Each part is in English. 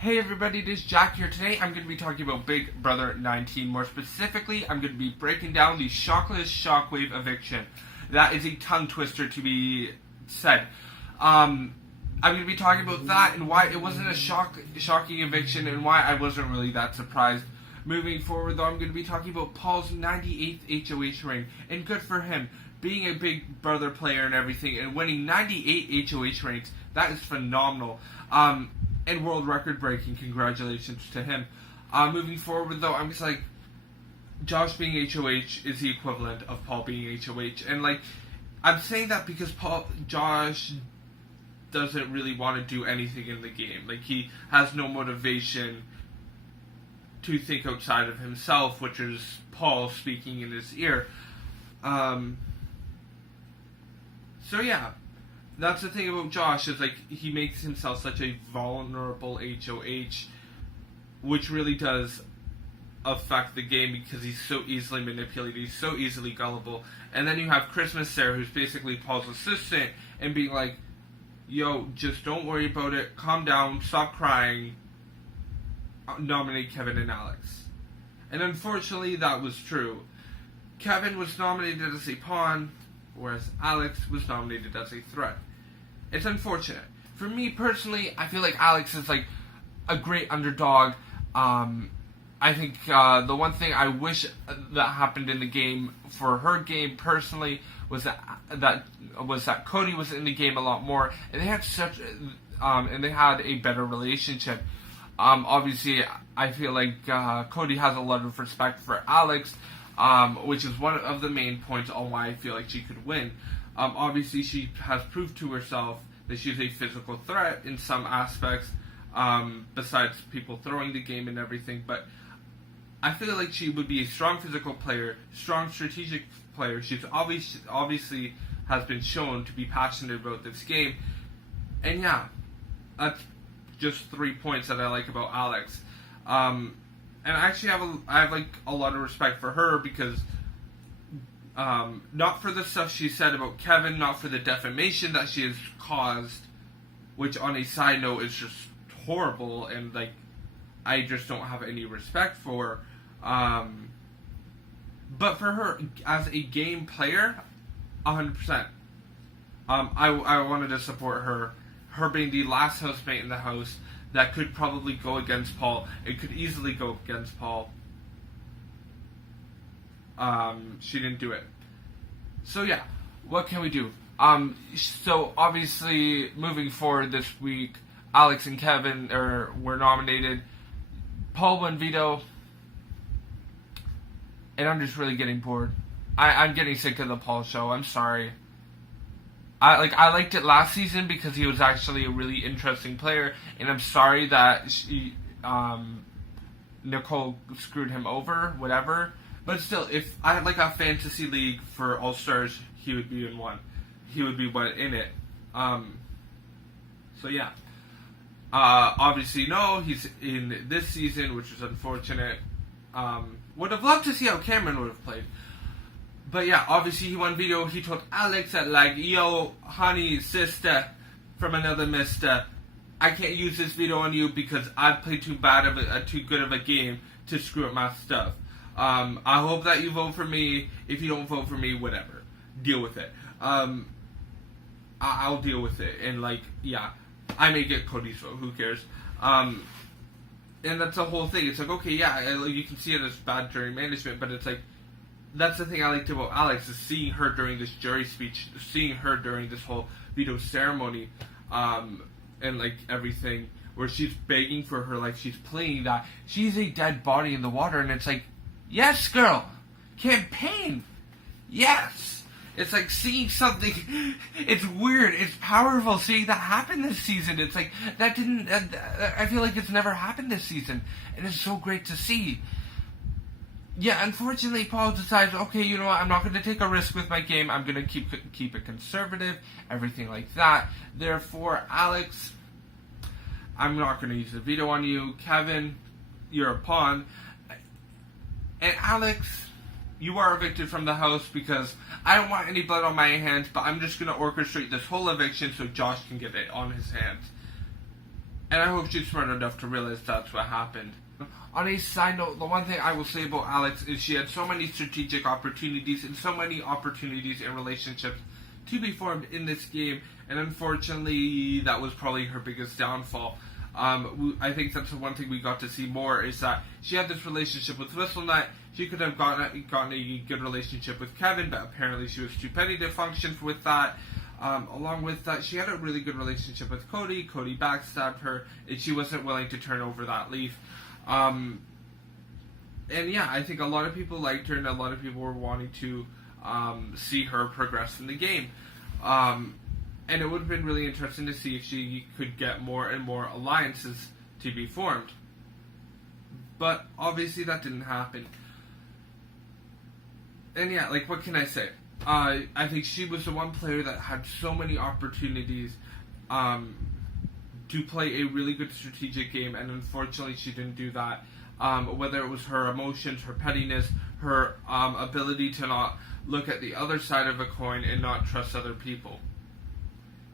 Hey everybody, it is Jack here. Today I'm going to be talking about Big Brother 19. More specifically, I'm going to be breaking down the shockless shockwave eviction. That is a tongue twister to be said. I'm going to be talking about that and why it wasn't a shocking eviction and why I wasn't really that surprised. Moving forward though, I'm going to be talking about Paul's 98th HOH ring, and good for him. Being a Big Brother player and everything and winning 98 HOH rings, that is phenomenal. And world record breaking. Congratulations to him. Moving forward though, I'm just like, Josh being HOH is the equivalent of Paul being HOH, and like, I'm saying that because Josh doesn't really want to do anything in the game. Like, he has no motivation to think outside of himself, which is Paul speaking in his ear. So yeah. That's the thing about Josh, is like, he makes himself such a vulnerable HOH, which really does affect the game because he's so easily manipulated, he's so easily gullible. And then you have Christmas Sarah, who's basically Paul's assistant, and being like, yo, just don't worry about it, calm down, stop crying, nominate Kevin and Alex. And unfortunately, that was true. Kevin was nominated as a pawn, whereas Alex was nominated as a threat. It's unfortunate. For me personally, I feel like Alex is like a great underdog. I think the one thing I wish that happened in the game, for her game personally, was that Cody was in the game a lot more, and they had a better relationship. Obviously, I feel like Cody has a lot of respect for Alex, which is one of the main points on why I feel like she could win. Obviously, she has proved to herself that she's a physical threat in some aspects, besides people throwing the game and everything, but I feel like she would be a strong physical player, strong strategic player. She's obviously has been shown to be passionate about this game, and yeah, that's just 3 points that I like about Alex. And actually, I have like a lot of respect for her because, not for the stuff she said about Kevin, not for the defamation that she has caused, which on a side note is just horrible, and like, I just don't have any respect for. But for her as a game player, 100%. I wanted to support her. Her being the last housemate in the house that could probably go against Paul. It could easily go against Paul. She didn't do it. So yeah, what can we do? So obviously, moving forward this week, Alex and Kevin were nominated. Paul won veto. And I'm just really getting bored. I'm getting sick of the Paul show. I'm sorry. I liked it last season because he was actually a really interesting player, and I'm sorry that Nicole screwed him over, whatever. But still, if I had like a fantasy league for All Stars, he would be in one. He would be in it. So yeah. Obviously, no, he's in this season, which is unfortunate. Would have loved to see how Cameron would have played. But yeah, obviously he won veto. He told Alex that, like, yo, honey, sister, from another mister, I can't use this veto on you because I played too good of a game to screw up my stuff. I hope that you vote for me. If you don't vote for me, whatever. Deal with it. I'll deal with it. And, like, yeah, I may get Cody's vote. Who cares? And that's the whole thing. It's like, okay, yeah, you can see it as bad jury management, but it's like, that's the thing I liked about Alex, is seeing her during this jury speech, seeing her during this whole veto ceremony, and like everything, where she's begging for her life, she's pleading that she's a dead body in the water, and it's like, yes, girl, campaign, yes. It's like seeing something, it's weird, it's powerful seeing that happen this season. It's like, I feel like it's never happened this season, and it's so great to see. Yeah, unfortunately, Paul decides, okay, you know what, I'm not going to take a risk with my game, I'm going to keep it conservative, everything like that. Therefore, Alex, I'm not going to use the veto on you. Kevin, you're a pawn. And Alex, you are evicted from the house because I don't want any blood on my hands, but I'm just going to orchestrate this whole eviction so Josh can get it on his hands. And I hope she's smart enough to realize that's what happened. On a side note, the one thing I will say about Alex is she had so many strategic opportunities and so many opportunities in relationships to be formed in this game, and unfortunately that was probably her biggest downfall. I think that's the one thing we got to see more, is that she had this relationship with Whistlenut. She could have gotten a good relationship with Kevin, but apparently she was too petty to function with that. Along with that, she had a really good relationship with Cody. Cody backstabbed her, and she wasn't willing to turn over that leaf. And yeah, I think a lot of people liked her, and a lot of people were wanting to see her progress in the game. And it would have been really interesting to see if she could get more and more alliances to be formed. But obviously that didn't happen. And yeah, like, what can I say? I think she was the one player that had so many opportunities to play a really good strategic game, and unfortunately she didn't do that. Whether it was her emotions, her pettiness, her ability to not look at the other side of a coin and not trust other people.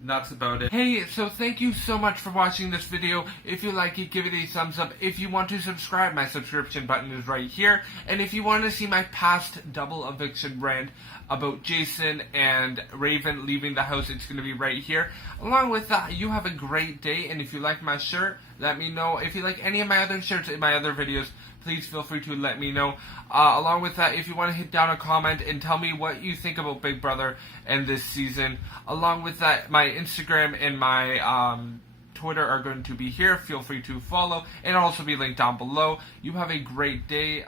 That's about it. Hey, so thank you so much for watching this video. If you like it, give it a thumbs up. If you want to subscribe, my subscription button is right here. And if you want to see my past double eviction rant about Jason and Raven leaving the house, it's going to be right here. Along with that, you have a great day. And if you like my shirt, let me know. If you like any of my other shirts in my other videos, please feel free to let me know. Along with that, if you want to hit down a comment and tell me what you think about Big Brother and this season. Along with that, my Instagram and my Twitter are going to be here. Feel free to follow, and it'll also be linked down below. You have a great day.